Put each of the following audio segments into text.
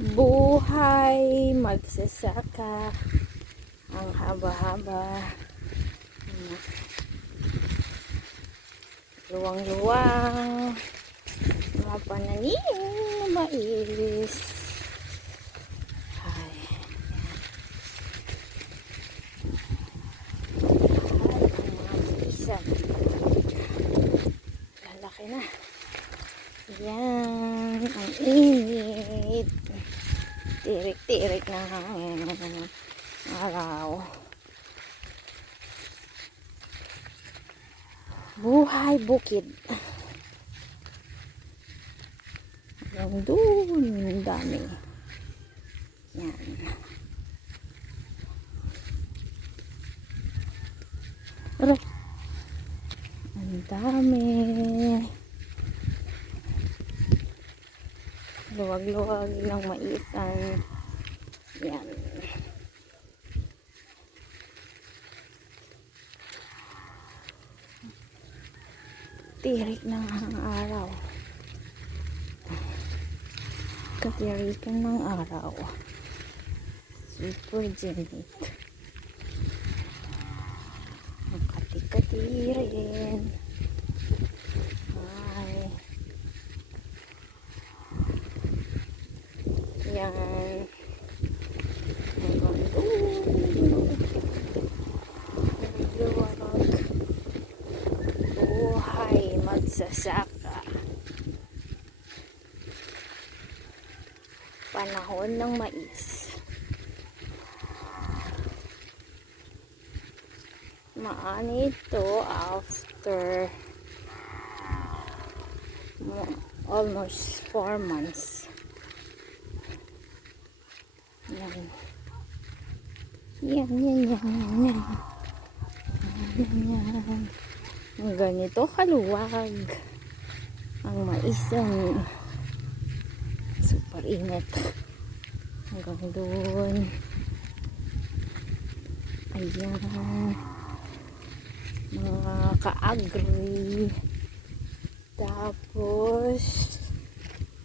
Buhay magsasaka, ang haba-haba, luwang-luwang, mga pananim na mais. Ay, ang mga maisan. Lalaki na. Yan, ang init. Tirik-tirik na hangin. Araw. Buhay bukid. Hanggang doon, ang dami. Yan. Pero, ang dami. Luwag-luwag ng maisan. Yan. Tirik ng araw. Katirikan ng araw. Super genit. Ang kati-katirin. Ay. Yan. Hanggang doon. Luwag. Buhay magsasaka. Panahon ng mais. Maani ito after almost 4 months. Yan. Yan. Ang ganito kaluwag ang maisan. Super init. Hanggang doon. Ayan. Mga ka-agri. Tapos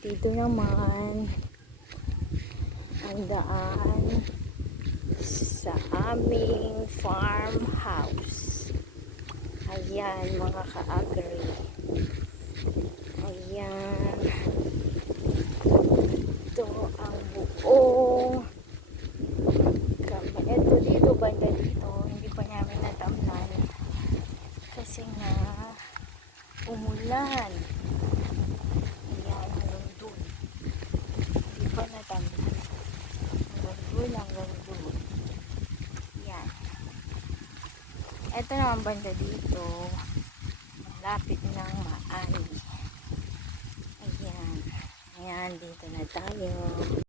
dito naman ang daan sa aming farmhouse. Ayan, mga ka-agri. Ayan. Ito ang buong kami. Ito dito, banda dito. Hindi pa namin natamnan. Kasi nga umulan. Ayan, hanggang doon. Hindi pa natamnan. Hanggang doon. Yan. Ito naman banda dito. Malapit ng Maani. Ayan. Ayan, dito na tayo.